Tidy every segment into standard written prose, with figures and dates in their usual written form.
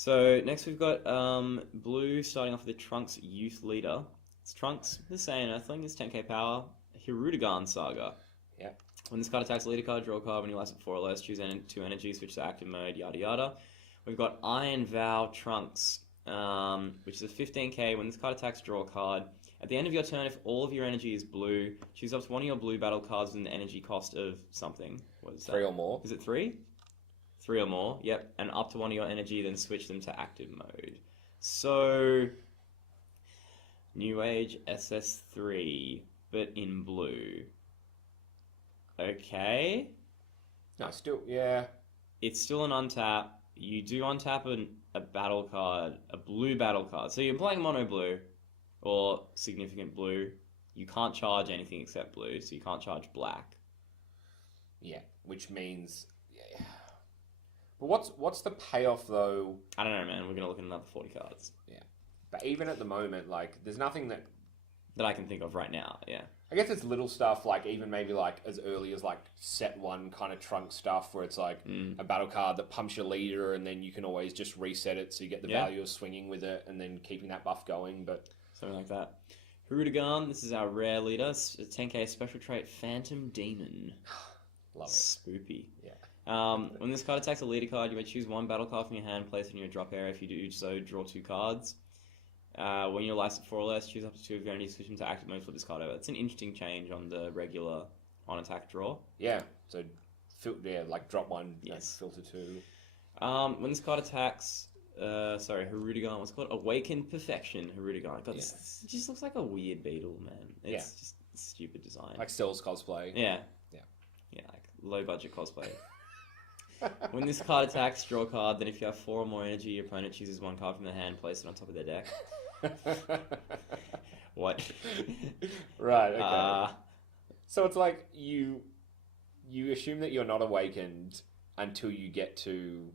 So next we've got blue starting off with the Trunks Youth Leader. It's Trunks, the Saiyan Earthling, it's 10k power, Hirudegarn Saga. Yeah. When this card attacks leader card, draw a card. When you last at 4 or less, choose 2 energy, switch to active mode, yada yada. We've got Iron Vow Trunks, which is a 15k. When this card attacks, draw a card. At the end of your turn, if all of your energy is blue, choose up to one of your blue battle cards with an energy cost of something. What is that? 3 or more. Is it 3? 3 or more, yep. And up to one of your energy, then switch them to active mode. So, New Age SS3, but in blue. Okay. No, still, yeah. It's still an untap. You do untap a battle card, a blue battle card. So you're playing mono blue or significant blue. You can't charge anything except blue, so you can't charge black. Yeah, which means... Yeah. But what's the payoff, though? I don't know, man. We're going to look at another 40 cards. Yeah. But even at the moment, like, there's nothing that I can think of right now, yeah. I guess it's little stuff, like even maybe like as early as like set 1 kind of trunk stuff where it's like a battle card that pumps your leader and then you can always just reset it so you get the value of swinging with it and then keeping that buff going, but... Something like that. Hirudegarn, this is our rare leader. It's a 10k special trait, Phantom Demon. Love it. Spoopy. Yeah. When this card attacks a leader card, you may choose 1 battle card from your hand, place it in your drop area. If you do so, draw 2 cards. When you're licensed 4 or less, choose up to 2 of your energy, switch them to active mode, flip this card over. It's an interesting change on the regular on-attack draw. Yeah, so like drop 1, yes. Filter 2. When this card attacks, Hirudegarn, what's it called? Awakened Perfection, Hirudegarn. God, this just looks like a weird beetle, man. It's just stupid design. Like Cell's cosplay. Yeah. Yeah, like low-budget cosplay. When this card attacks, draw a card. Then if you have 4 or more energy, your opponent chooses 1 card from their hand, place it on top of their deck. What? Right, okay. So it's like you assume that you're not awakened until you get to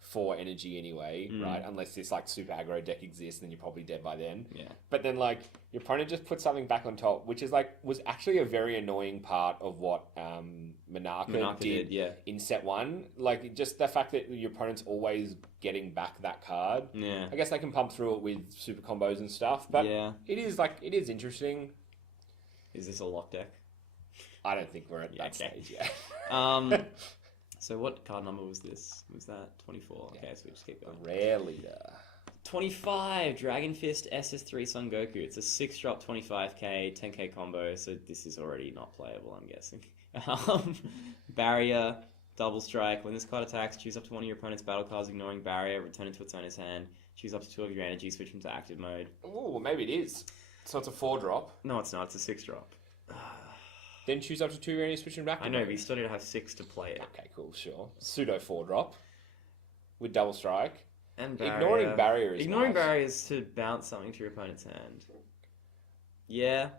4 energy anyway, right? Unless this like super aggro deck exists, then you're probably dead by then. Yeah. But then like your opponent just puts something back on top, which is like was actually a very annoying part of what Monarcha did in set 1. Like just the fact that your opponent's always getting back that card. Yeah. I guess they can pump through it with super combos and stuff, but it is interesting. Is this a lock deck? I don't think we're at that stage yet. So what card number was this? Was that 24? Okay, so we just keep going. Rare leader. 25, Dragon Fist SS3 Son Goku. It's a 6-drop 25k, 10k combo, so this is already not playable, I'm guessing. Barrier, double strike. When this card attacks, choose up to one of your opponent's battle cards, ignoring barrier, return it to its owner's hand. Choose up to 2 of your energy, switch them to active mode. Oh, well, maybe it is. So it's a 4-drop. No, it's not. It's a 6-drop. Then choose up to 2 energy, switch them back. I know, but you still need to have 6 to play it. Okay, cool, sure. Pseudo 4-drop with double strike. And barrier. Ignoring barrier is Ignoring nice. barrier is to bounce something to your opponent's hand. Yeah.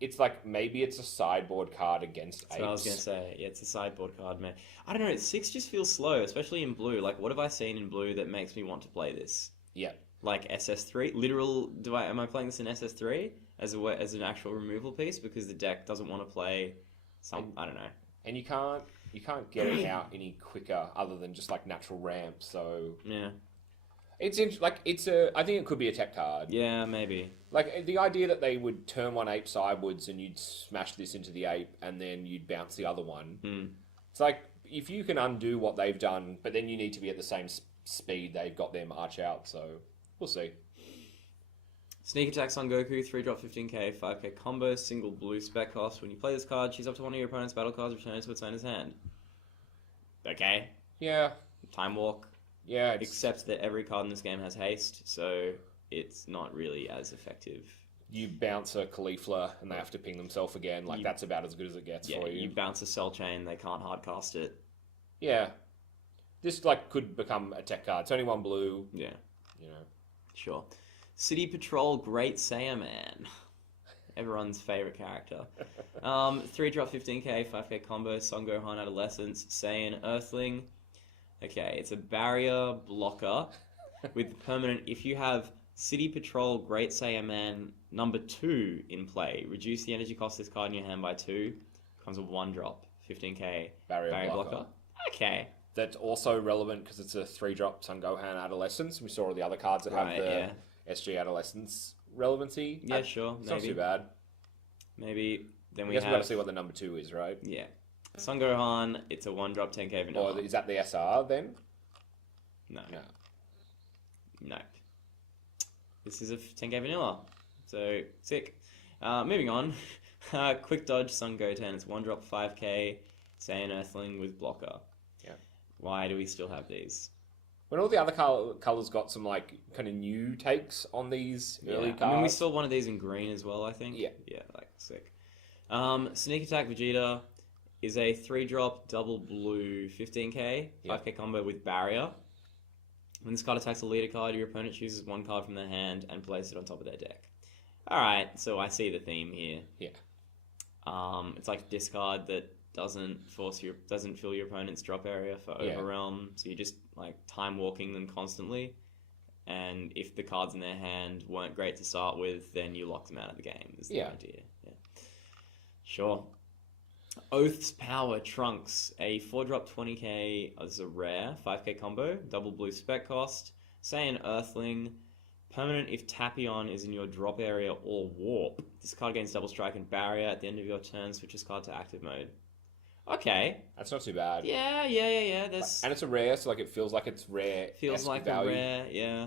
It's like, maybe it's a sideboard card against apes. That's what I was going to say. Yeah, it's a sideboard card, man. I don't know, 6 just feels slow, especially in blue. Like, what have I seen in blue that makes me want to play this? Yeah. Like SS3? Literal, am I playing this in SS3 as an actual removal piece? Because the deck doesn't want to play I don't know. And you can't get it out any quicker other than just like natural ramp, so... Yeah. I think it could be a tech card. Yeah, maybe. Like, the idea that they would turn one ape sidewards and you'd smash this into the ape and then you'd bounce the other one. It's like, if you can undo what they've done, but then you need to be at the same speed they've got their march out, so we'll see. Sneak attacks on Goku, 3-drop 15k, 5k combo, single blue spec cost. When you play this card, choose up to one of your opponent's battle cards, return it to its owner's hand. Okay. Yeah. Time Walk. Yeah. Except that every card in this game has haste, so it's not really as effective. You bounce a Caulifla and they have to ping themselves again. Like, that's about as good as it gets for you. You bounce a Cell Chain, they can't hardcast it. Yeah. This, like, could become a tech card. It's only 1 blue. Yeah. You know. Sure. City Patrol Great Saiyaman. Everyone's favourite character. 3-drop 15k, 5k combo, Son Gohan Adolescence, Saiyan Earthling. Okay, it's a barrier blocker with permanent... If you have City Patrol Great Saiyaman number 2 in play, reduce the energy cost of this card in your hand by 2. Comes a 1-drop, 15k barrier blocker. Okay. that's also relevant because it's a 3-drop Sun Gohan Adolescence. We saw all the other cards that have Right, the yeah. SG Adolescence relevancy. Yeah, sure, It's not maybe. too bad. Maybe. Then I we guess we've got have... to see what the number 2 is, right? Yeah. Son Gohan, it's a 1-drop 10k vanilla. Or is that the SR then? No. No. No. This is a 10k vanilla. So, sick. Moving on. Quick Dodge Sun Goten. It's 1-drop 5k Saiyan Earthling with blocker. Yeah. Why do we still have these? When all the other colors got some like kind of new takes on these early cards. I mean, we saw one of these in green as well, I think. Yeah. Yeah, like, sick. Sneak Attack Vegeta is a 3-drop double blue 15k, 5k combo with barrier. When this card attacks a leader card, your opponent chooses one card from their hand and places it on top of their deck. Alright, so I see the theme here. Yeah. It's like discard that doesn't fill your opponent's drop area for Overrealm, so you're just like time walking them constantly. And if the cards in their hand weren't great to start with, then you lock them out of the game, is the idea. Yeah. Sure. Oath's Power Trunks, a 4-drop 20k as a rare, 5k combo, double blue spec cost, Saiyan Earthling, permanent if Tapion is in your drop area or warp. This card gains double strike and barrier. At the end of your turn, switch this card to active mode. Okay. That's not too bad. Yeah. And it's a rare, so like it feels like it's rare. Feels like value. a rare, yeah.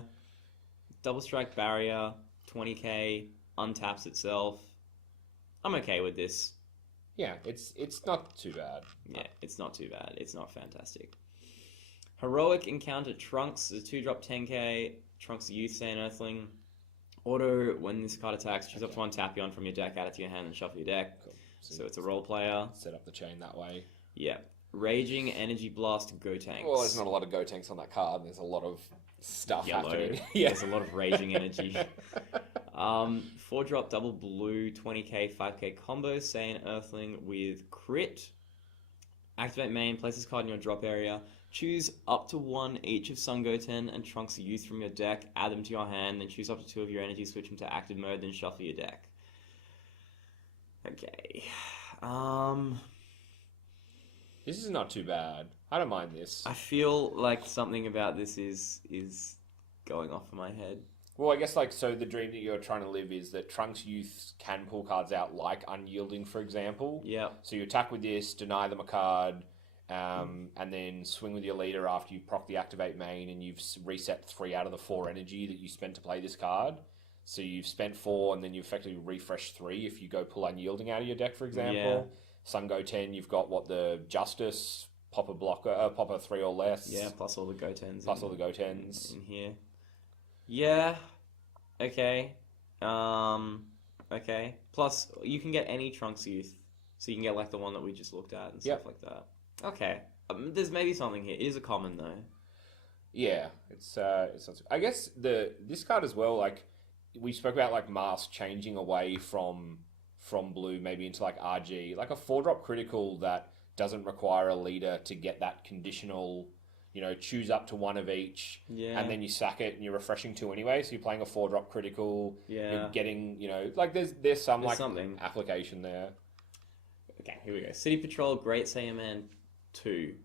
Double strike barrier, 20k, untaps itself. I'm okay with this. Yeah, it's not too bad. Yeah, it's not too bad. It's not fantastic. Heroic Encounter Trunks is a 2-drop 10k. Trunks Youth Saiyan Earthling. Auto, when this card attacks, choose up to one Tapion from your deck, add it to your hand, and shuffle your deck. Cool. So it's a role player. Set up the chain that way. Yeah. Raging Energy Blast Gotenks. Well, there's not a lot of Gotenks on that card. There's a lot of stuff happening. There's a lot of raging energy. 4-drop double blue 20k 5k combo Saiyan Earthling with crit. Activate main, place this card in your drop area. Choose up to one each of Sun Goten and Trunks Youth from your deck, add them to your hand, then choose up to 2 of your energy, switch them to active mode, then shuffle your deck. Okay. This is not too bad. I don't mind this. I feel like something about this is going off in my head. Well, I guess like so the dream that you're trying to live is that Trunks Youth can pull cards out like Unyielding, for example. Yeah. So you attack with this, deny them a card, and then swing with your leader after you proc the activate main, and you've reset 3 out of the 4 energy that you spent to play this card. So you've spent 4, and then you effectively refresh 3 if you go pull Unyielding out of your deck, for example. Yeah. Sun Go 10, you've got the Justice, pop a 3 or less. Yeah, plus all the Gotens. Plus all the Gotens. In here. Yeah. Okay. Okay. Plus, you can get any Trunks Youth. So you can get like the one that we just looked at and stuff like that. Okay. There's maybe something here. It is a common though. Yeah, it's not too, I guess this card as well, like we spoke about like Mars changing away from blue maybe into like RG, like a 4-drop critical that doesn't require a leader to get that conditional, choose up to 1 of each, and then you sack it and you're refreshing 2 anyway, so you're playing a 4-drop critical, you're getting, like there's some like something. Application there. Okay, here we go. City Patrol Great Saiyan Man 2.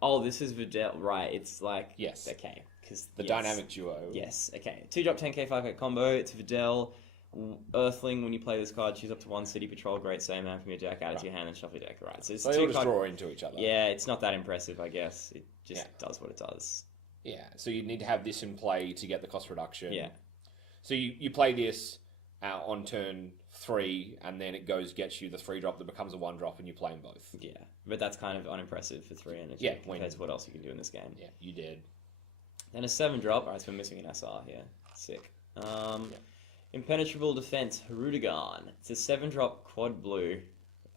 Oh, this is Videl, right, it's like... Yes. Okay, because... The dynamic duo. Yes, okay. 2-drop 10k 5k combo, it's Videl. Earthling, when you play this card, choose up to 1 City Patrol Great Saiyan Man from your deck, add it to your hand and shuffle your deck. Right, so it's they all just draw into each other. Yeah, it's not that impressive, I guess. It just does what it does. Yeah, so you need to have this in play to get the cost reduction. Yeah. So you play this on turn 3, and then it gets you the 3-drop that becomes a 1-drop, and you play them both. Yeah, but that's kind of unimpressive for 3 energy compared to what else you can do in this game. Yeah, you did. Then a 7-drop. Alright, so we're missing an SR here. Sick. Impenetrable Defense, Harudagon. It's a 7-drop quad blue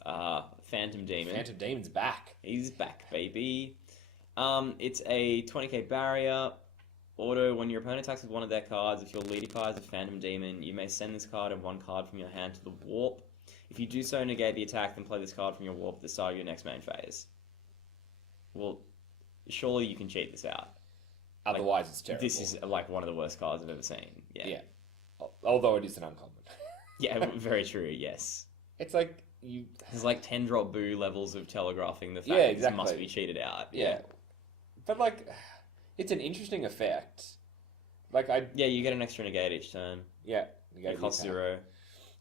Phantom Demon. Phantom Demon's back. He's back, baby. It's a 20k barrier. Auto, when your opponent attacks with one of their cards, if your leader card is a Phantom Demon, you may send this card and 1 card from your hand to the warp. If you do so, negate the attack, then play this card from your warp at the start of your next main phase. Well, surely you can cheat this out. Otherwise, it's terrible. This is like one of the worst cards I've ever seen. Yeah. Although it is an uncommon. Yeah, very true, yes. It's like, There's like 10 drop boo levels of telegraphing the fact Yeah, that this exactly. must be cheated out. Yeah. But like, it's an interesting effect. Like Yeah, you get an extra negate each turn. you go It to costs attack. 0.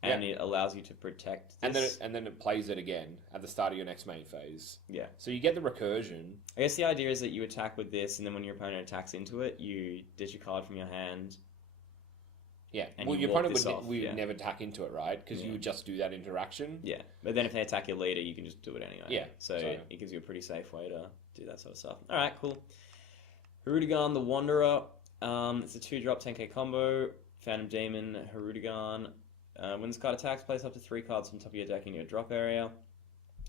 And it allows you to protect this. And then it plays it again at the start of your next main phase. Yeah. So you get the recursion. I guess the idea is that you attack with this, and then when your opponent attacks into it, you ditch a card from your hand. Yeah. And Well, you your walk opponent this off, would yeah. never attack into it, right? Because you would just do that interaction. Yeah. But then if they attack your leader, you can just do it anyway. Yeah, So so- it gives you a pretty safe way to do that sort of stuff. Alright, cool. Harudigan the Wanderer. It's a 2-drop 10k combo. Phantom Demon, Harudigan. When this card attacks, place up to 3 cards from top of your deck in your drop area.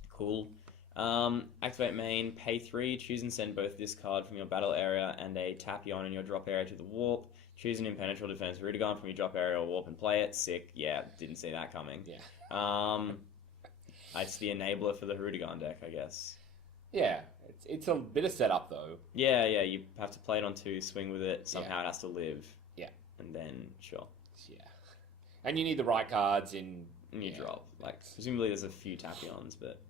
Cool. Activate main, pay 3, choose and send both this card from your battle area and a Tapion in your drop area to the warp. Choose an impenetrable defense Harudigan from your drop area or warp and play it. Sick. Yeah, didn't see that coming. Yeah. It's the enabler for the Harudigan deck, I guess. Yeah. It's a bit of setup though. Yeah, you have to play it on 2, swing with it, somehow it has to live. Yeah. And then, sure. Yeah. And you need the right cards in You drop. Like, presumably there's a few Tapions, but...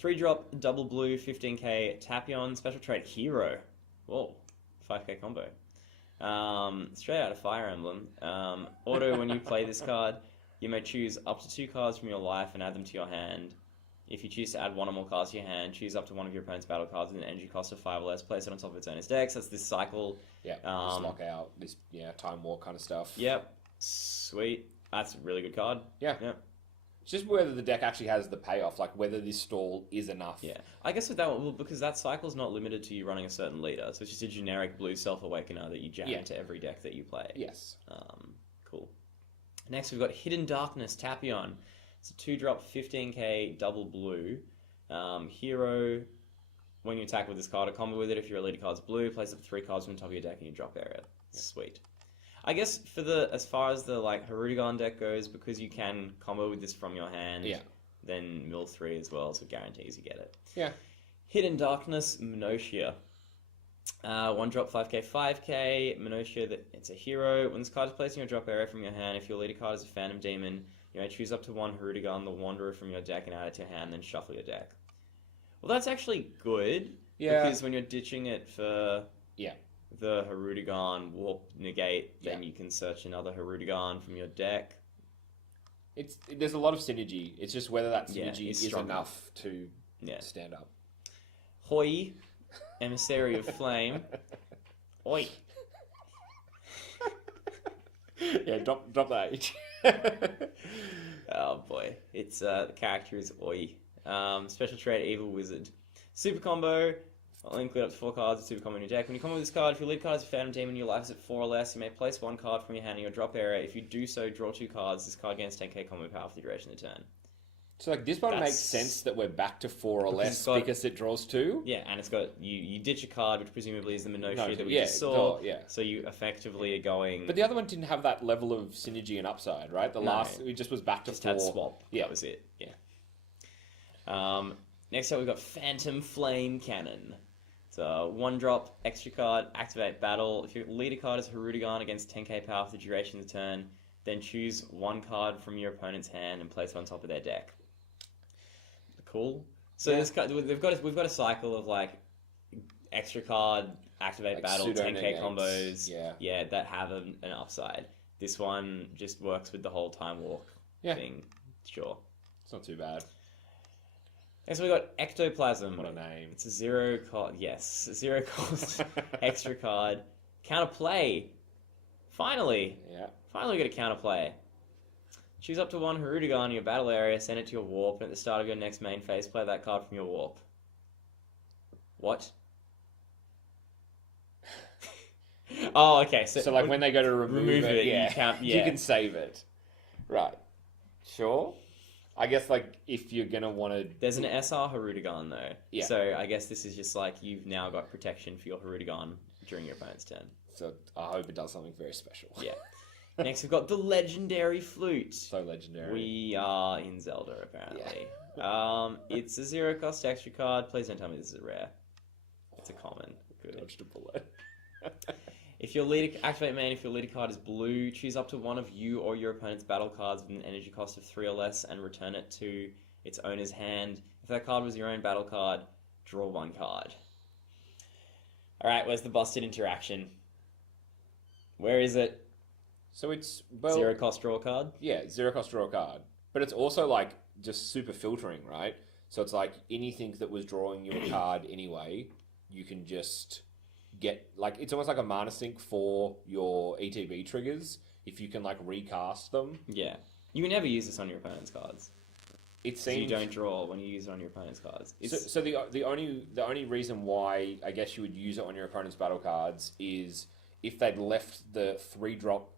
3-drop, double blue, 15k Tapion, special trait Hero. Whoa, 5k combo. Straight out of Fire Emblem. Auto, when you play this card, you may choose up to 2 cards from your life and add them to your hand. If you choose to add 1 or more cards to your hand, choose up to 1 of your opponent's battle cards with an energy cost of 5 or less, place it on top of its owner's deck. So that's this cycle. Yeah, just lock out, this time war kind of stuff. Yep, sweet. That's a really good card. Yeah. Yep. It's just whether the deck actually has the payoff, like whether this stall is enough. Yeah, I guess with that one, well, because that cycle's not limited to you running a certain leader, so it's just a generic blue Self-Awakener that you jam into every deck that you play. Yes. Cool. Next, we've got Hidden Darkness Tapion. It's a 2-drop 15k double blue. Hero, when you attack with this card, a combo with it. If your leader card's blue, place up 3 cards from the top of your deck in your drop area. Sweet. I guess as far as the like Harudigan deck goes, because you can combo with this from your hand, then mill 3 as well, so it guarantees you get it. Yeah. Hidden Darkness Minotia. 1-drop 5k 5k Minotia. It's a hero. When this card is placed in your drop area from your hand, if your leader card is a Phantom Demon, you may choose up to 1 Harudigan the Wanderer from your deck and add it to your hand, then shuffle your deck. Well, that's actually good. Yeah. Because when you're ditching it for the Harudigan warp negate, then you can search another Harudigan from your deck. There's a lot of synergy. It's just whether that synergy is is strong enough to stand up. Hoi, Emissary of Flame. Oi. Yeah, drop that. Oh boy, it's the character is Oi. Special trait Evil Wizard. Super combo. I'll include up to 4 cards of super combo in your deck. When you combo with this card, if your lead card is a Phantom Demon, your life is at 4 or less, you may place 1 card from your hand in your drop area. If you do so, draw 2 cards. This card gains 10k combo power for the duration of the turn. So like this one makes sense that we're back to 4 or less because it draws 2. Yeah, and it's got you ditch a card, which presumably is the Minotia that we just saw. saw. So you effectively are going. But the other one didn't have that level of synergy and upside, right? The last it just was back to just 4. had swap. Yeah, that was it. Yeah. Next up, we've got Phantom Flame Cannon. It's a 1-drop extra card, activate battle. If your leader card is Harudigan against 10k power for the duration of the turn, then choose 1 card from your opponent's hand and place it on top of their deck. Cool. So this card, we've got a cycle of like extra card, activate battle, 10k combos. Yeah, that have an upside. This one just works with the whole time walk thing. Sure. It's not too bad. Next we got Ectoplasm. What a name. It's a 0 cost. Yes, a 0 cost extra card. Counterplay. Finally. Yeah. Finally we get a counterplay. Choose up to 1 Harudigan in your battle area, send it to your warp, and at the start of your next main phase, play that card from your warp. What? Oh, okay. So like when they go to remove it, you can save it. Right. Sure. I guess like if you're gonna want to, there's an SR Harudigan though. Yeah. So I guess this is just like you've now got protection for your Harudigan during your opponent's turn. So I hope it does something very special. Yeah. Next we've got the Legendary Flute. So legendary. We are in Zelda apparently. Yeah. It's a 0 cost extra card. Please don't tell me this is a rare. It's a common. Good. Dodged a bullet. If your leader activate main, if your leader card is blue, choose up to 1 of you or your opponent's battle cards with an energy cost of 3 or less and return it to its owner's hand. If that card was your own battle card, draw one card. Alright, where's the busted interaction? Where is it? So it's Zero cost draw card? Yeah, zero cost draw card. But it's also like just super filtering, right? So it's like anything that was drawing you a card anyway, you can just get like it's almost like a mana sink for your ETB triggers if you can like recast them. Yeah. You can never use this on your opponent's cards. It So you seems don't draw when you use it on your opponent's cards. so the only reason why I guess you would use it on your opponent's battle cards is if they'd left the 3-drop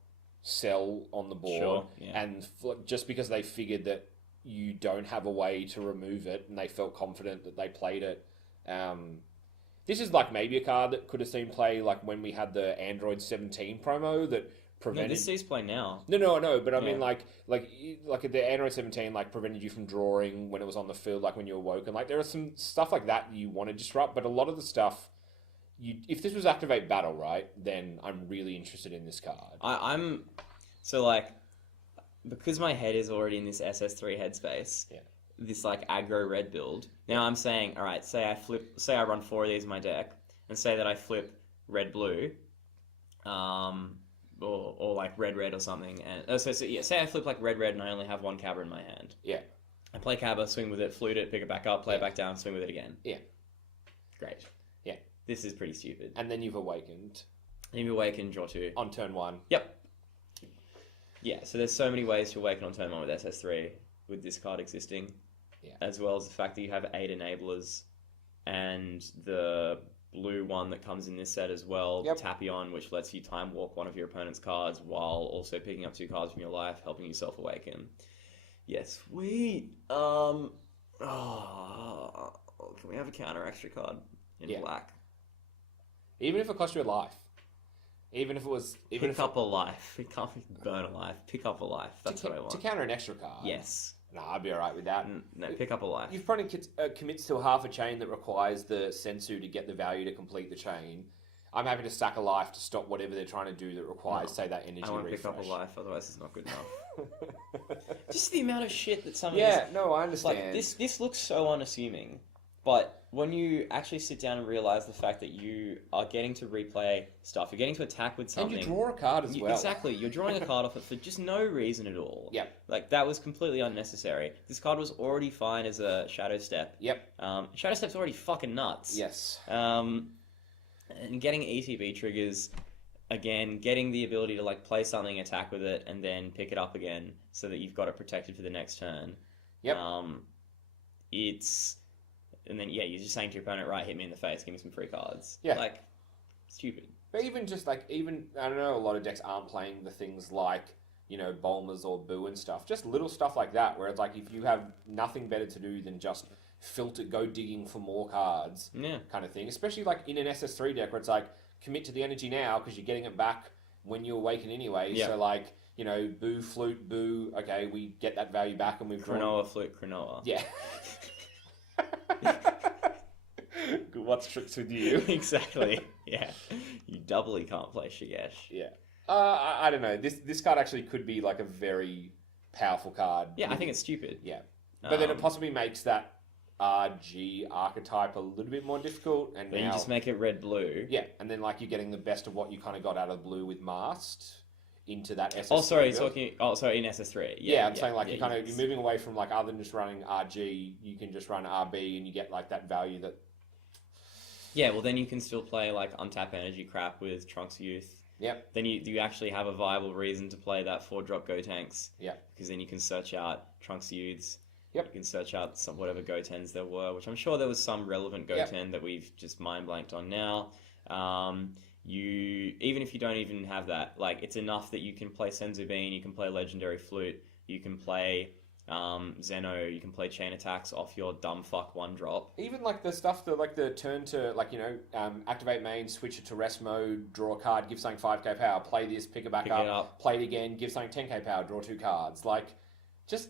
cell on the board, Sure, yeah. and just because they figured that you don't have a way to remove it, and they felt confident that they played it. This is like maybe a card that could have seen play like when we had the Android 17 promo that No, prevented. this sees play now. No, but I mean Yeah. like the Android 17 like prevented you from drawing when it was on the field, like when you awoke, and like there are some stuff like that you want to disrupt, but a lot of the stuff if this was activate battle, right, then I'm really interested in this card. I'm so like because my head is already in this SS3 headspace. Yeah. This like aggro red build. Now I'm saying, all right, say I run 4 of these in my deck, and say that I flip red blue, or like red or something, and say I flip like red and I only have one Cabba in my hand. Yeah. I play Cabba, swing with it, flute it, pick it back up, play it back down, swing with it again. Yeah. Great. Yeah. This is pretty stupid. And then you've awakened And you awaken, draw 2. on turn 1. Yep. Yeah, so there's so many ways to awaken on turn 1 with SS3 with this card existing. Yeah. As well as the fact that you have 8 enablers and the blue one that comes in this set as well, Yep. Tapion, which lets you time walk one of your opponent's cards while also picking up 2 cards from your life, helping yourself awaken. Yeah, sweet. Can we have a counter extra card in black? Even if it cost you a life. Even if it was... Pick up a life. It can't burn a life. Pick up a life. That's what I want. To counter an extra card. Yes. Nah, I'd be alright with that. No, pick up a life. You've probably commits to half a chain that requires the Sensu to get the value to complete the chain. I'm happy to sack a life to stop whatever they're trying to do that requires, say, that energy refresh. I want to pick up a life, otherwise it's not good enough. Just the amount of shit that some of Yeah, no, I understand. Like, this looks so unassuming, but when you actually sit down and realize the fact that you are getting to replay stuff, you're getting to attack with something... And you draw a card as well. Exactly, you're drawing a card off it for just no reason at all. Yep. Like, that was completely unnecessary. This card was already fine as a Shadow Step. Yep. Shadow Step's already fucking nuts. Yes. And getting ETB triggers, again, getting the ability to like play something, attack with it, and then pick it up again so that you've got it protected for the next turn. Yep. And then you're just saying to your opponent, right, hit me in the face, give me some free cards. Yeah. Like, stupid. But even just like, I don't know, a lot of decks aren't playing the things like, Bulmers or Boo and stuff. Just little stuff like that, where it's like, if you have nothing better to do than just go digging for more cards, kind of thing. Especially like in an SS3 deck where it's like, commit to the energy now because you're getting it back when you awaken anyway. Yeah. So like, Boo, Flute, Boo, okay, we get that value back and we've Cronoa, Flute, Cronoa. Yeah. What's tricks with you? Exactly. Yeah. You doubly can't play Shigesh. Yeah. I don't know. This card actually could be like a very powerful card. Yeah, I think it's stupid. Yeah. But then it possibly makes that RG archetype a little bit more difficult. And then now, you just make it red-blue. Yeah, and then like you're getting the best of what you kind of got out of blue with Mast into that SS3. Oh, sorry, in SS3. Yeah, I'm saying like you're moving away from like other than just running RG, you can just run RB and you get like that value that... Yeah, well then you can still play like untap energy crap with Trunks Youth. Yep. Then you actually have a viable reason to play that 4-drop Gotenks. Yeah. Because then you can search out Trunks Youths. Yep. You can search out some whatever Gotens there were, which I'm sure there was some relevant Goten that we've just mind blanked on now. Even if you don't even have that, like it's enough that you can play Senzu Bean, you can play Legendary Flute, you can play Zeno, you can play Chain Attacks off your dumb fuck 1-drop. Even like the stuff that like the turn to like activate main, switch it to rest mode, draw a card, give something 5k power, play this, pick it back up, play it again, give something 10k power, draw 2 cards. Like just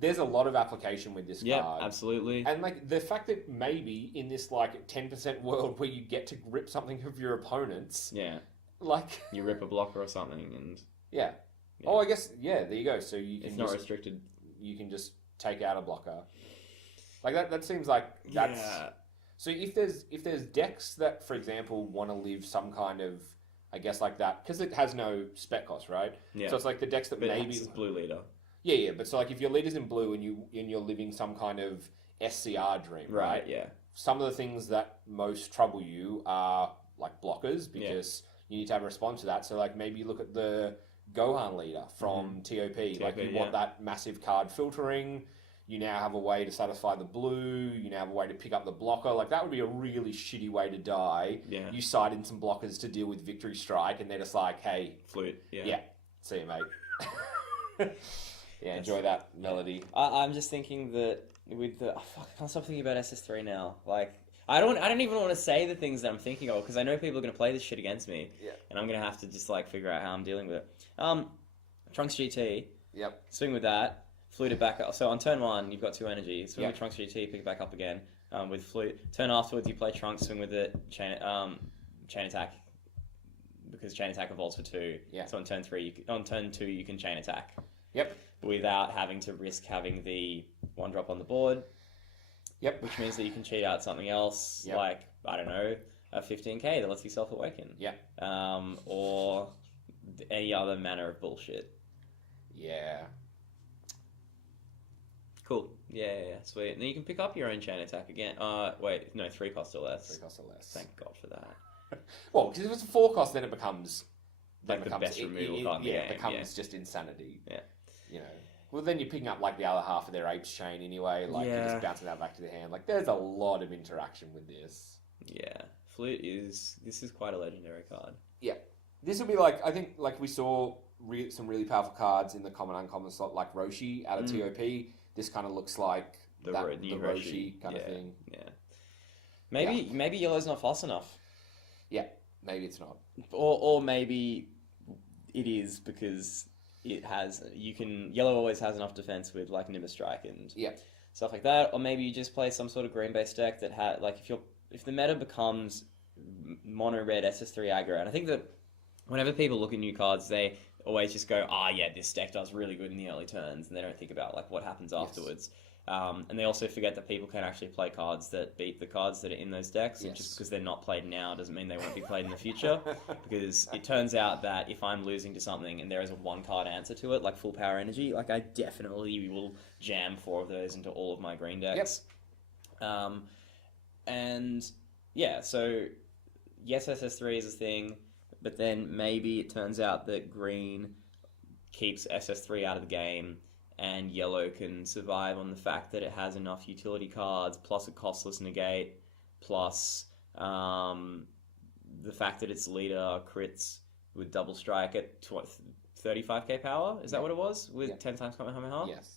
there's a lot of application with this card. Yeah, absolutely. And like the fact that maybe in this like 10% world where you get to rip something of your opponents. Yeah. Like you rip a blocker or something and yeah. Oh, I guess there you go. So you can it's not restricted. You can just take out a blocker. Like that seems like that's... Yeah. So if there's decks that, for example, want to leave some kind of, I guess, like that, because it has no spec cost, right? Yeah. So it's like the decks that But maybe... it's blue leader. Yeah, but so like if your leader's in blue and you're living some kind of SCR dream, right? Yeah. Some of the things that most trouble you are like blockers because you need to have a response to that. So like maybe you look at the Gohan leader from TOP. Like you want that massive card filtering. You now have a way to satisfy the blue. You now have a way to pick up the blocker. Like that would be a really shitty way to die. Yeah. You side in some blockers to deal with Victory Strike, and they're just like, hey, flute. Yeah. See you, mate. Yeah, enjoy that melody. I'm just thinking that with the... I can't stop thinking about SS3 now. Like, I don't even want to say the things that I'm thinking of, because I know people are going to play this shit against me. Yeah. And I'm going to have to just, like, figure out how I'm dealing with it. Trunks GT. Yep. Swing with that. Flute it back up. So on turn 1, you've got 2 energy. Swing Yep. with Trunks GT, pick it back up again with flute. Turn afterwards, you play Trunks, swing with it, chain attack. Because chain attack evolves for 2. Yeah. So on turn 2, you can chain attack. Yep. Without having to risk having the 1-drop on the board. Yep. Which means that you can cheat out something else, like, I don't know, a 15k that lets you self-awaken. Yeah. Or any other manner of bullshit. Yeah. Cool. Yeah, sweet. And then you can pick up your own chain attack again. Wait, no, 3 cost or less. 3 cost or less. Thank God for that. Well, because if it's a 4 cost, then it becomes... Like the best removal card in the game. It becomes just insanity. Yeah. You know. Well, then you're picking up, like, the other half of their Apes chain anyway. Like, you're just bouncing that back to the hand. Like, there's a lot of interaction with this. Yeah. Flute this is quite a legendary card. Yeah. This will be like, I think, like, we saw some really powerful cards in the common uncommon slot, like Roshi out of TOP. This kind of looks like the Roshi kind of thing. Yeah. Maybe yellow's not fast enough. Yeah. Maybe it's not. Or maybe it is because it has... Yellow always has enough defense with, like, Nimbus Strike and stuff like that. Or maybe you just play some sort of green-based deck that like, if the meta becomes mono-red SS3 aggro, and I think that whenever people look at new cards, they always just go, this deck does really good in the early turns, and they don't think about, like, what happens afterwards. And they also forget that people can actually play cards that beat the cards that are in those decks. And just because they're not played now doesn't mean they won't be played in the future. Because it turns out that if I'm losing to something and there is a 1-card answer to it, like full power energy, like I definitely will jam 4 of those into all of my green decks. And yeah, so yes, SS3 is a thing, but then maybe it turns out that green keeps SS3 out of the game, and yellow can survive on the fact that it has enough utility cards, plus a costless negate, plus the fact that its leader crits with double strike at 35k power. Is that what it was? With 10 times Kamehameha? Yes.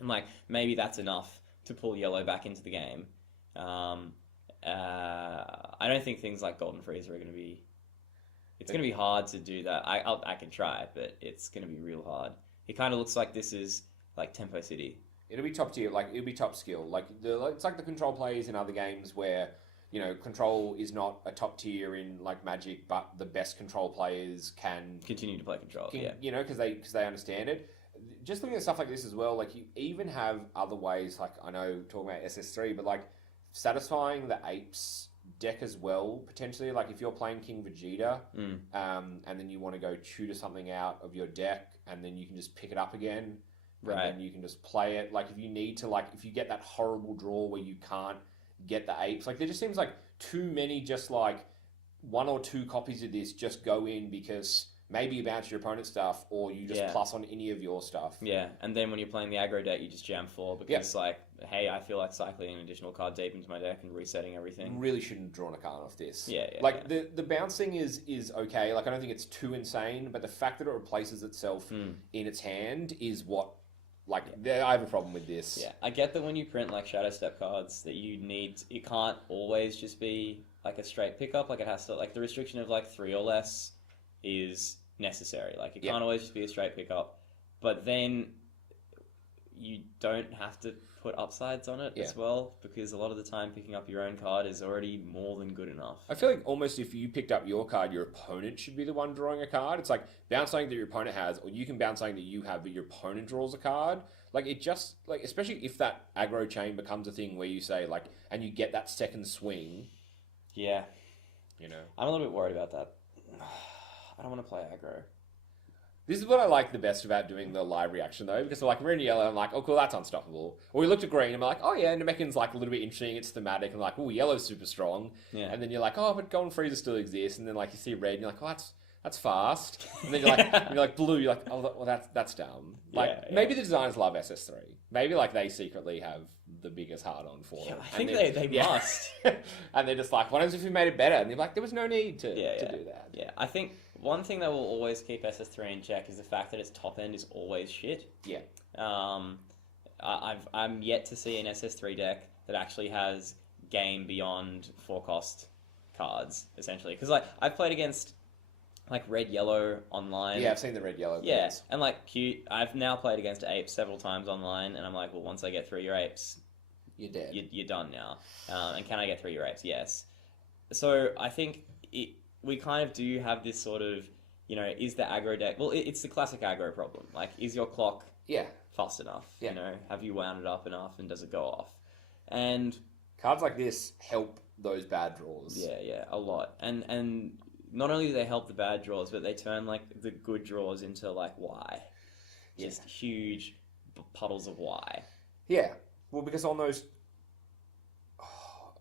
And like, maybe that's enough to pull yellow back into the game. I don't think things like Golden Freezer are going to be... It's going to be hard to do that. I can try, but it's going to be real hard. It kind of looks like this is like Tempo City. It'll be top tier, like it'll be top skill. Like it's like the control players in other games where, you know, control is not a top tier in like Magic, but the best control players can continue to play control. You know, because they understand it. Just looking at stuff like this as well, like you even have other ways. Like I know talking about SS3, but like satisfying the apes deck as well potentially. Like if you're playing King Vegeta, and then you want to go tutor something out of your deck, and then you can just pick it up again. Right. And then you can just play it. Like, if you need to, like, if you get that horrible draw where you can't get the apes, like, there just seems like too many just, like, 1 or 2 copies of this just go in because maybe you bounce your opponent's stuff or you just plus on any of your stuff. Yeah, and then when you're playing the aggro deck, you just jam 4 because, like, hey, I feel like cycling an additional card deep into my deck and resetting everything. Really shouldn't have drawn a card off this. Like, the bouncing is okay. Like, I don't think it's too insane, but the fact that it replaces itself in its hand is what... Like, I have a problem with this. Yeah, I get that when you print, like, Shadow Step cards, that you need... It can't always just be, like, a straight pickup. Like, it has to... Like, the restriction of, like, 3 or less is necessary. Like, it can't always just be a straight pickup. But then you don't have to put upsides on it as well, because a lot of the time picking up your own card is already more than good enough. I feel like almost if you picked up your card, your opponent should be the one drawing a card. It's like bounce something that your opponent has, or you can bounce something that you have, but your opponent draws a card. Like it just like, especially if that aggro chain becomes a thing where you say like, and you get that second swing. Yeah, you know, I'm a little bit worried about that. I don't want to play aggro. This is what I like the best about doing the live reaction, though, because like red and yellow, I'm like, oh, cool, that's unstoppable. Or we looked at green, and we're like, oh, yeah, Namekin's like a little bit interesting, it's thematic, and like, oh, yellow's super strong. Yeah. And then you're like, oh, but Golden Freezer still exists, and then like you see red, and you're like, oh, that's fast. And then you're like blue, you're like, oh, well, that's dumb. Like maybe the designers love SS3. Maybe like they secretly have the biggest hard on for it. I think they must. And they're just like, what happens if we made it better? And they're like, there was no need to do that. Yeah, I think one thing that will always keep SS3 in check is the fact that its top end is always shit. Yeah. I'm yet to see an SS3 deck that actually has game beyond 4-cost cards, essentially. Because like I've played against like red yellow online. Yeah, I've seen the red yellow. Yeah, and like cute. I've now played against apes several times online, and I'm like, well, once I get through your apes, you're dead. You're done now. And can I get through your apes? Yes. So I think we kind of do have this sort of, you know, is the aggro deck... Well, it's the classic aggro problem. Like, is your clock fast enough? Yeah. You know, have you wound it up enough and does it go off? And... cards like this help those bad draws. Yeah, a lot. And not only do they help the bad draws, but they turn, like, the good draws into, like, Y. Just huge puddles of Y. Yeah. Well, because on those...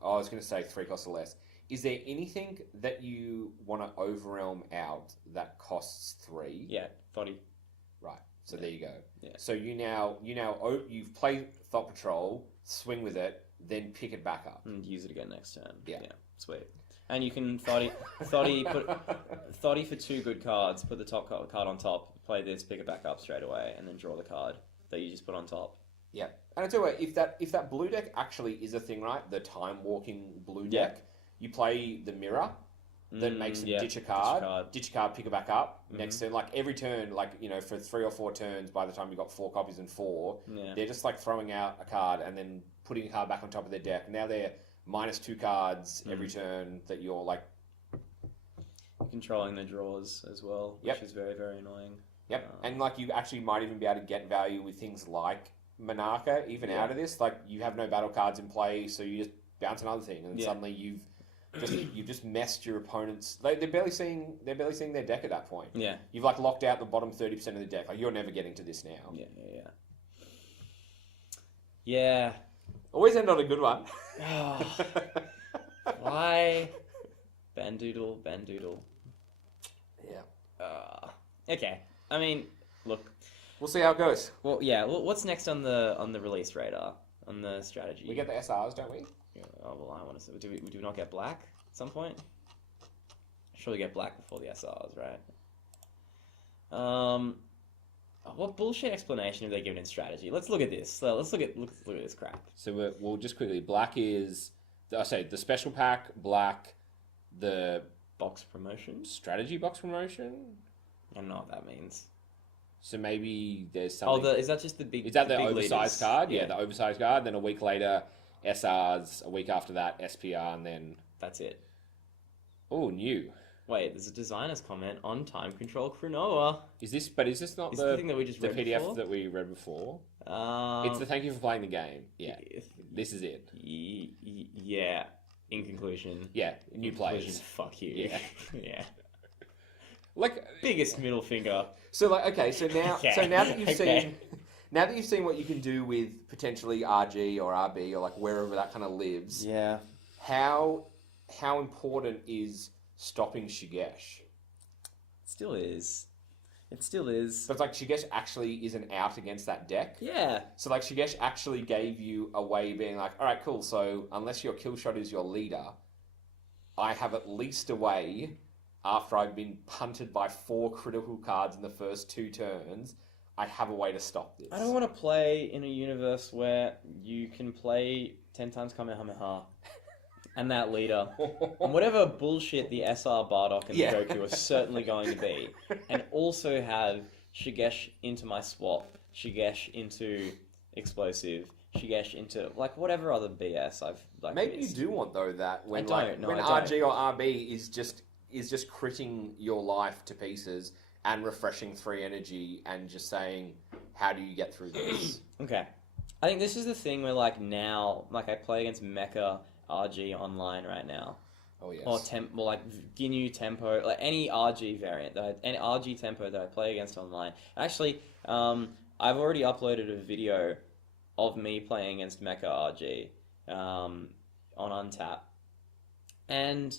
I was going to say 3 costs or less. Is there anything that you want to overwhelm out that costs 3? Yeah, Thoughty. Right. So there you go. Yeah. So you've played Thought Patrol, swing with it, then pick it back up. And use it again next turn. Yeah. Sweet. And you can Thoughty for 2 good cards, put the top card on top, play this, pick it back up straight away, and then draw the card that you just put on top. Yeah. And I tell you what, if that blue deck actually is a thing, right? The time walking blue deck. You play the mirror that makes them ditch a card, pick it back up next turn. Like every turn, like, you know, for 3 or 4 turns, by the time you've got 4 copies and 4, they're just like throwing out a card and then putting a card back on top of their deck. Now they're -2 cards every turn that you're like... controlling the draws as well, which is very, very annoying. Yep. And like you actually might even be able to get value with things like Monarcha, even out of this. Like you have no battle cards in play, so you just bounce another thing and suddenly you've just messed your opponents. They're barely seeing their deck at that point. Yeah, you've like locked out the bottom 30% of the deck. Like you're never getting to this now. Yeah. Always end on a good one. Why? Bandoodle. Yeah. Okay. I mean, look. We'll see how it goes. Well, yeah. What's next on the release radar on the strategy? We get the SRs, don't we? Oh, well, I want to say, do we not get black at some point? Surely get black before the SRs, right? What bullshit explanation have they given in strategy? Let's look at this. Let's look at this crap. So we'll just quickly. Black is the special pack. Black, the box promotion, strategy box promotion. I don't know what that means. So maybe there's something. Oh, is that just the big? Is that the big oversized leaders? card? Yeah, the oversized card. Then a week later, SRs. A week after that, SPR, and then that's it. Oh, new. Wait, there's a designer's comment on time control Cronoa. Is this not the thing that we just read PDF before? that we read before? It's the thank you for playing the game. Yeah, this is it. Yeah. In conclusion. Yeah, new players. Fuck you. Yeah. Yeah. Like biggest middle finger. So like okay, so now that you've seen what you can do with potentially RG or RB or like wherever that kind of lives. Yeah. How important is stopping Shigesh? Still is. It still is. But it's like Shigesh actually is an out against that deck. Yeah. So like Shigesh actually gave you a way being like, all right, cool. So unless your kill shot is your leader, I have at least a way after I've been punted by 4 critical cards in the first 2 turns. I have a way to stop this. I don't want to play in a universe where you can play 10 times Kamehameha and that leader and whatever bullshit the SR Bardock and the Goku are certainly going to be, and also have Shigesh into my swap, Shigesh into explosive, Shigesh into like whatever other BS I've like. Maybe missed. you do want though that when I don't. RG or RB is just critting your life to pieces and refreshing 3 energy and just saying, how do you get through this? Okay. I think this is the thing where like now, like I play against Mecha RG online right now. Oh yes. Or like Ginyu Tempo, like any RG variant, any RG Tempo that I play against online. Actually, I've already uploaded a video of me playing against Mecha RG on Untap. And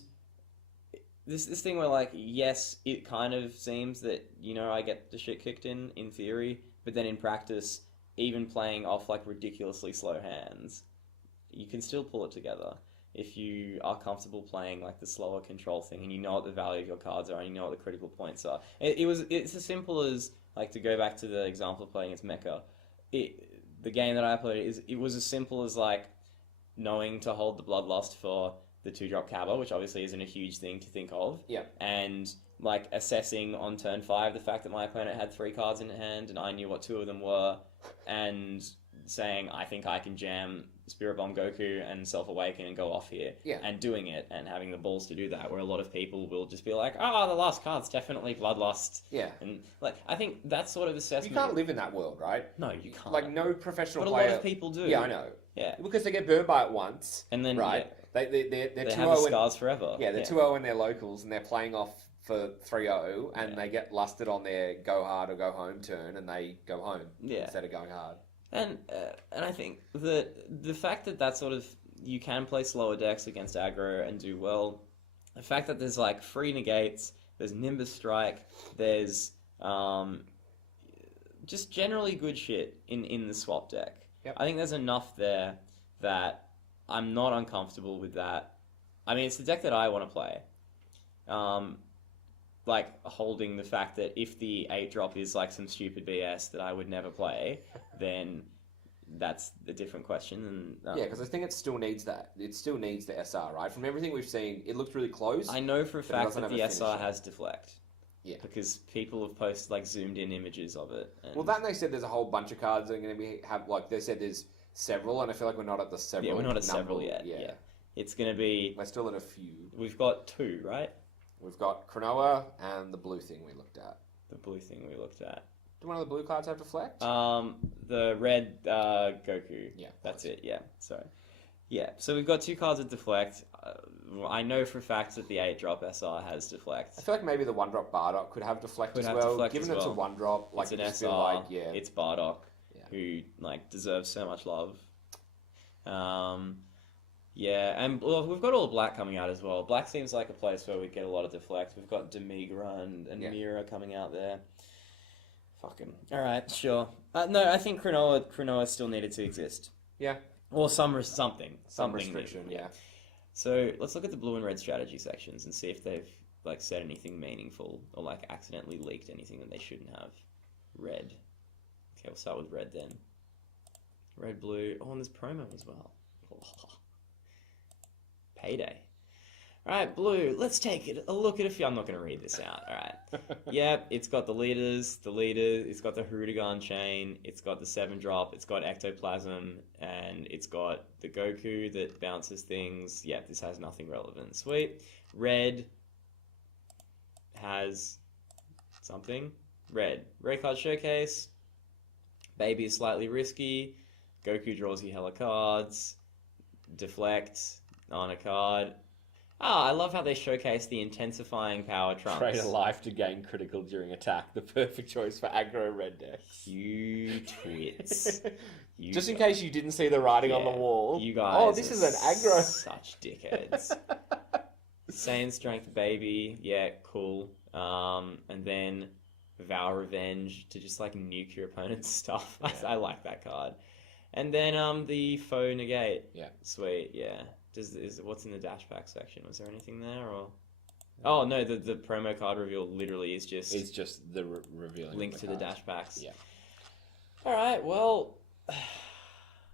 this thing where like, yes, it kind of seems that, I get the shit kicked in theory, but then in practice, even playing off like ridiculously slow hands, you can still pull it together if you are comfortable playing like the slower control thing and you know what the value of your cards are and you know what the critical points are. It's as simple as, like, to go back to the example of playing against Mecha, the game that I played, it was as simple as like knowing to hold the Bloodlust for the 2-drop Cabba, which obviously isn't a huge thing to think of. Yeah. And like assessing on turn 5 the fact that my opponent had 3 cards in hand and I knew what 2 of them were, and saying, I think I can jam Spirit Bomb Goku and Self-Awaken and go off here. Yeah. And doing it and having the balls to do that, where a lot of people will just be like, oh, the last card's definitely Bloodlust. Yeah. And like, I think that sort of assessment... You can't live in that world, right? No, you can't. Like, no professional but player... a lot of people do. Yeah, I know. Yeah. Because they get burned by it once, and then, right? Yeah, they're they 2-0 have the scars forever. Yeah, they're 2-0 in their locals and they're playing off for 3-0 and they get lusted on their go hard or go home turn and they go home instead of going hard. And I think that the fact that sort of, you can play slower decks against aggro and do well, the fact that there's like free negates, there's Nimbus Strike, there's just generally good shit in the swap deck. Yep. I think there's enough there that I'm not uncomfortable with that. I mean, it's the deck that I want to play. Like, holding the fact that if the 8-drop is like some stupid BS that I would never play, then that's a different question. And yeah, because I think it still needs that. It still needs the SR, right? From everything we've seen, it looked really close. I know for a fact that the SR has deflect. Yeah. Because people have posted like zoomed in images of it. And... Well, that and they said there's a whole bunch of cards that are going to have, like, they said there's several, and I feel like we're not at the several. Yeah, we're not at several yet. Yeah. It's going to be... We're still at a few. We've got 2, right? We've got Cronoa and the blue thing we looked at. The blue thing we looked at. Do one of the blue cards have deflect? The red Goku. Yeah. That's it, yeah. So, yeah. So we've got 2 cards with deflect. I know for a fact that the 8-drop SR has deflect. I feel like maybe the 1-drop Bardock could have deflect as well. Given it's a 1-drop, like, it's an SR, like, it's Bardock, who like deserves so much love. Yeah, and well, we've got all black coming out as well. Black seems like a place where we get a lot of deflect. We've got Demigra and Mira coming out there. Fucking alright, sure. No, I think Cronoa still needed to exist. Yeah. Or something. Some restriction, yeah. So let's look at the blue and red strategy sections and see if they've like said anything meaningful or like accidentally leaked anything that they shouldn't have. Red. Okay, we'll start with red then. Red, blue. Oh, and there's promo as well. Oh. Payday. Alright, blue. Let's take a look at a few. I'm not going to read this out. Alright. Yep, it's got the leaders. It's got the Hirudegarn chain. It's got the 7-drop. It's got ectoplasm. And it's got the Goku that bounces things. Yep, this has nothing relevant. Sweet. Red has something. Red card showcase. Baby is slightly risky. Goku draws you hella cards. Deflect on a card. I love how they showcase the intensifying power Trunks. Trade a life to gain critical during attack. The perfect choice for aggro red decks. You twits. Just in case you didn't see the writing on the wall. You guys. Oh, this is an aggro. Such dickheads. Saiyan Strength Baby. Yeah, cool. And then Vow Revenge to just like nuke your opponent's stuff. Yeah. I like that card. And then the Faux Negate. Yeah. Sweet, yeah. What's in the dash pack section? Was there anything there, or? Oh no, the promo card reveal literally is just. It's just the revealing. Link to the dash packs. Yeah. All right. Well, I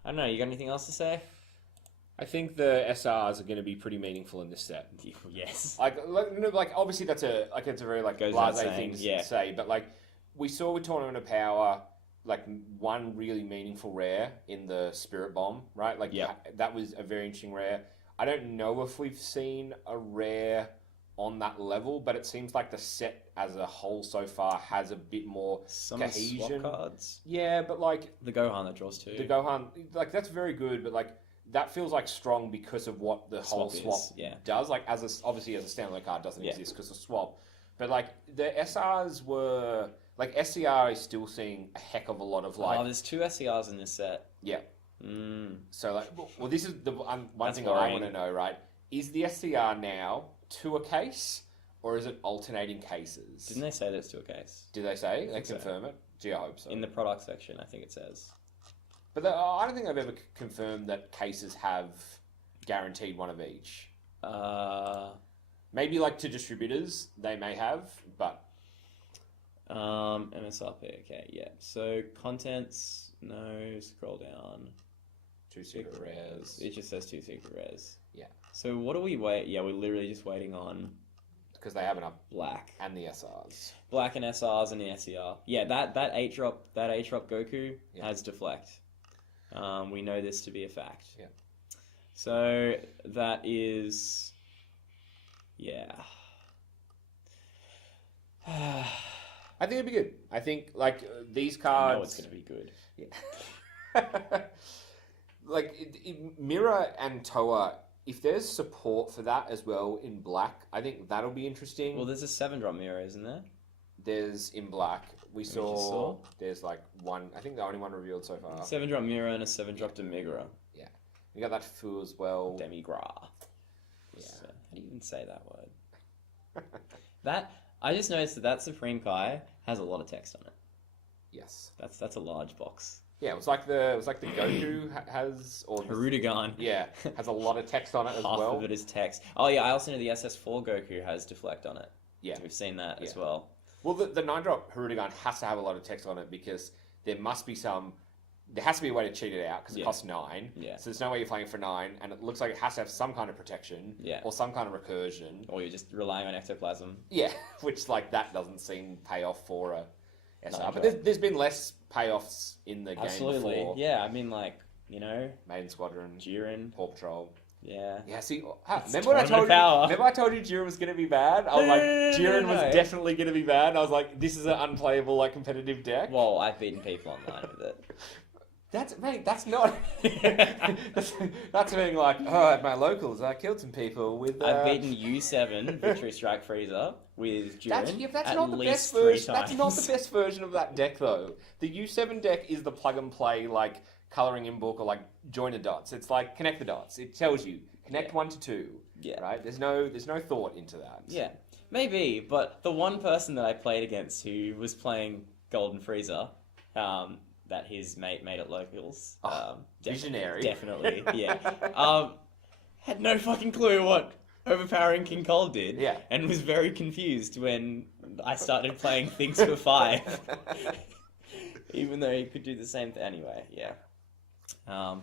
don't know. You got anything else to say? I think the SRs are going to be pretty meaningful in this set. Yes. Like obviously it's a very like blasé thing to say, but like we saw with Tournament of Power, like one really meaningful rare in the Spirit Bomb, right? Like that was a very interesting rare. I don't know if we've seen a rare on that level, but it seems like the set as a whole so far has a bit more Some cohesion. swap cards. Yeah, but like The Gohan that draws 2. the Gohan, like that's very good, but like that feels like strong because of what the whole swap does. Like obviously as a standalone card doesn't exist because of swap, but like the SRs were like SCR is still seeing a heck of a lot of like. Oh, there's 2 SCRs in this set. Yeah. So like, well, this is the one thing worrying. I want to know, right? Is the SCR now to a case, or is it alternating cases? Didn't they say that's to a case? Did they say? They confirm it? Gee, I hope so. In the product section, I think it says. But I don't think they've ever confirmed that cases have guaranteed one of each. Maybe like to distributors, they may have, but... MSRP, okay, yeah. So, contents, no, scroll down. 2 secret rares. It just says 2 secret rares. Yeah. So what do we wait? Yeah, we're literally just waiting on... Because they have enough Black. And the SRs. Black and SRs and the SCR. Yeah, that 8-drop Goku has Deflect. We know this to be a fact. Yeah. So that is... Yeah. I think it'd be good. I think, like, these cards... I know it's going to be good. Yeah. Like, Mira and Toa, if there's support for that as well in black, I think that'll be interesting. Well, there's a 7-drop mirror, isn't there? There's in black. We saw there's like one, I think the only one revealed so far. 7-drop mirror and a 7-drop Demigra. Yeah. We got that Fu as well. Demigra. Yeah. How do you even say that word? I just noticed that Supreme Kai has a lot of text on it. Yes. That's a large box. Yeah, it was like the Goku has, or Harudagan. Yeah, has a lot of text on it as well. Half of it is text. Oh yeah, I also know the SS4 Goku has Deflect on it. Yeah, we've seen that as well. Well, the 9-drop Harudagan has to have a lot of text on it because there has to be a way to cheat it out because it costs 9. Yeah. So there's no way you're playing for 9, and it looks like it has to have some kind of protection. Yeah. Or some kind of recursion. Or you're just relying on ectoplasm. Yeah, which like that doesn't seem payoff for a SR. But there's been less payoffs in the game before. Yeah, I mean, like, you know, Maiden Squadron, Jiren, Paw Patrol. Yeah. Yeah, see, remember I told you Jiren was going to be bad? I was Jiren was definitely going to be bad. I was like, this is an unplayable, like, competitive deck. Well, I've beaten people online with it. That's not... that's being like, oh, at my locals, I killed some people with... I've beaten U7, Victory Strike Freezer, with Jiren that's not the best version. That's not the best version of that deck, though. The U7 deck is the plug-and-play, like, colouring in book or, like, join the dots. It's like, connect the dots. It tells you, connect 1 to 2. Yeah. Right? There's no thought into that. Yeah. Maybe, but the one person that I played against who was playing Golden Freezer... that his mate made at locals. Visionary. Definitely, yeah. Had no fucking clue what overpowering King Cole did. Yeah. And was very confused when I started playing things for 5. Even though he could do the same thing. Anyway, yeah. No.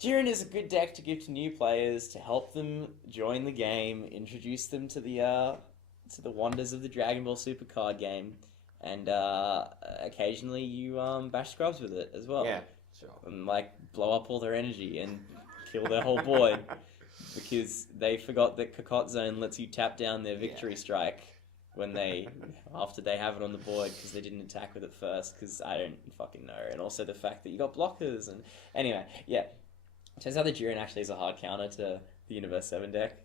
Jiren is a good deck to give to new players, to help them join the game, introduce them to the wonders of the Dragon Ball Super card game. And occasionally you bash scrubs with it as well. Yeah, sure. And like blow up all their energy and kill their whole board because they forgot that Cocotte Zone lets you tap down their Victory Strike after they have it on the board because they didn't attack with it first because I don't fucking know. And also the fact that you got blockers and anyway, yeah. Turns out the Jiren actually is a hard counter to the Universe 7 deck.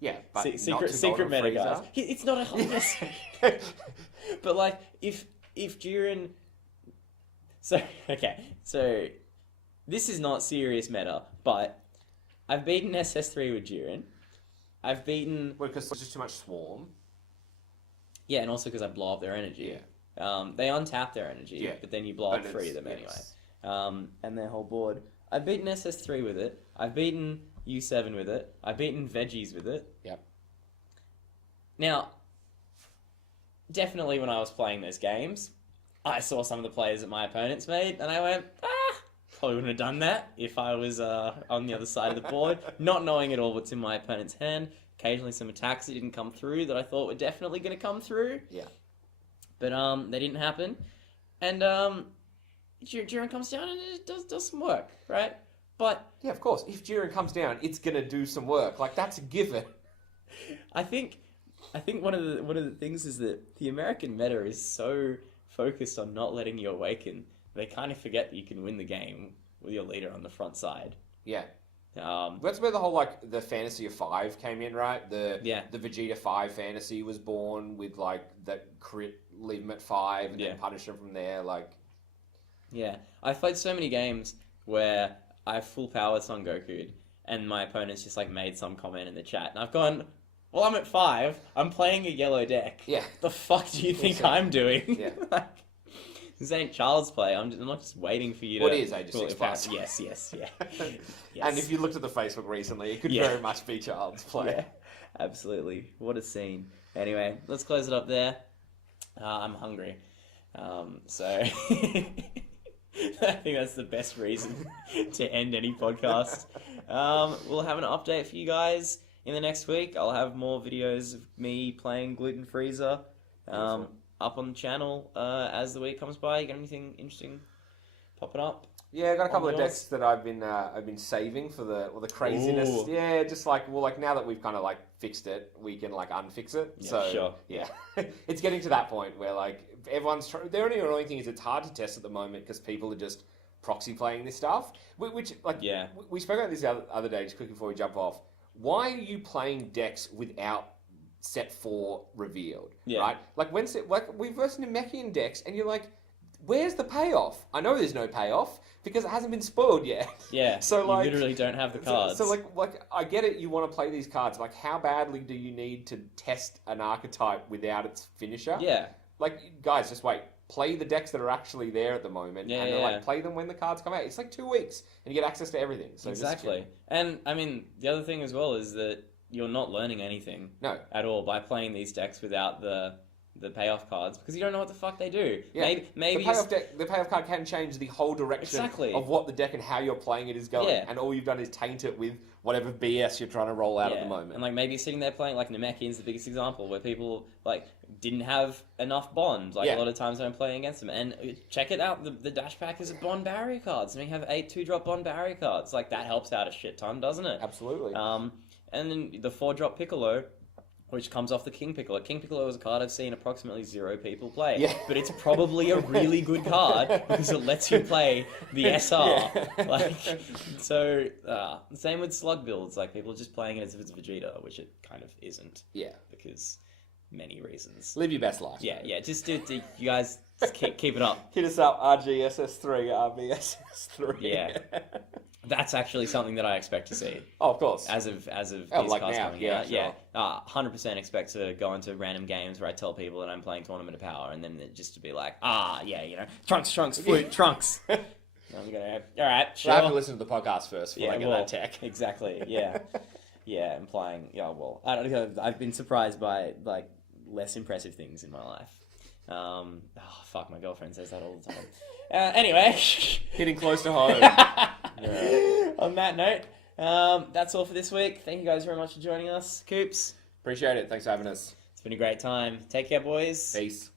Yeah, but secret meta, guys. It's not a but like if Jiren, so this is not serious meta, but I've beaten SS3 with Jiren. I've beaten because it's just too much swarm. Yeah, and also because I blow up their energy. Yeah. They untap their energy, but then you blow up 3 of them anyway. And their whole board. I've beaten SS3 with it. I've beaten U7 with it. I've beaten Veggies with it. Yep. Now, definitely when I was playing those games, I saw some of the plays that my opponents made, and I went, probably wouldn't have done that if I was on the other side of the board, not knowing at all what's in my opponent's hand. Occasionally some attacks that didn't come through that I thought were definitely going to come through. Yeah. But they didn't happen. And Jiren comes down and it does some work, right? But Yeah, of course. If Jiren comes down, it's gonna do some work. Like that's a given. I think one of the things is that the American meta is so focused on not letting you awaken, they kind of forget that you can win the game with your leader on the front side. Yeah. Um, That's where the whole like the fantasy of 5 came in, right? The Yeah. the Vegeta 5 fantasy was born with like that crit, leave him at 5 and Yeah. then punish him from there. Like yeah, I've played so many games where I have full power Son Goku, and my opponent's just like made some comment in the chat, and I've gone, "Well, I'm at 5. I'm playing a yellow deck. Yeah. The fuck do you think Yeah. I'm doing? Yeah. Like, this ain't child's play. I'm not just waiting for you to." What is age of pull 6 it back. plus? Yes, yeah. And Yes. if you looked at the Facebook recently, it could Yeah. very much be child's play. Yeah, absolutely. What a scene. Anyway, let's close it up there. I'm hungry. So I think that's the best reason to end any podcast. We'll have an update for you guys in the next week. I'll have more videos of me playing Gluten Freezer up on the channel as the week comes by. You got anything interesting popping up? Yeah, I got a couple of yours? decks that I've been saving for the craziness. Ooh. Yeah, just like now that we've kind of like fixed it, we can like unfix it. Yeah, so sure. yeah, it's getting to that point where like everyone's the only annoying thing is it's hard to test at the moment because people are just proxy playing this stuff. Which like Yeah. we spoke about this the other day just quickly before we jump off. Why are you playing decks without set 4 revealed? Yeah. Right, like we versus Namekian decks, and you're like, where's the payoff? I know there's no payoff because it hasn't been spoiled yet. Yeah, So, like, you literally don't have the cards. So like I get it. You want to play these cards. Like, how badly do you need to test an archetype without its finisher? Yeah. Like, guys, just wait. Play the decks that are actually there at the moment, Yeah, and then, yeah. like play them when the cards come out. It's like 2 weeks, and you get access to everything. So just Exactly. chill. And, I mean, the other thing as well is that you're not learning anything No. at all by playing these decks without the payoff cards, because you don't know what the fuck they do. Yeah. Maybe the payoff card can change the whole direction Exactly. of what the deck and how you're playing it is going, Yeah. and all you've done is taint it with whatever BS you're trying to roll out at the moment. And like maybe sitting there playing like Namekian's the biggest example where people like didn't have enough bond. Like Yeah. a lot of times when I'm playing against them. And check it out, the dash pack is a bond barrier cards. And we have 8 2-drop bond barrier cards. Like that helps out a shit ton, doesn't it? Absolutely. And then the 4-drop Piccolo, which comes off the King Piccolo. King Piccolo is a card I've seen approximately 0 people play. Yeah. But it's probably a really good card because it lets you play the SR. Yeah. Like, so, same with slug builds. Like, people are just playing it as if it's Vegeta, which it kind of isn't. Yeah. Because many reasons. Live your best life. Yeah. Just you guys just keep it up. Hit us up, RGSS3, RBSS3. Yeah. That's actually something that I expect to see. Oh, of course. As of Oh, these like cards now, coming yeah, out, sure. 100% expect to go into random games where I tell people that I'm playing Tournament of Power, and then just to be like, Trunks, flute, Trunks. I'm gonna, all right, sure. I have to listen to the podcast first before I get that tech. Exactly, yeah, yeah. I'm playing. Yeah, well, I don't know. I've been surprised by like less impressive things in my life. Fuck, my girlfriend says that all the time. Anyway, Hitting close to home. on that note, that's all for this week. Thank you guys very much for joining us. Coops, Appreciate it. Thanks for having us. it's been a great time. Take care, boys. Peace.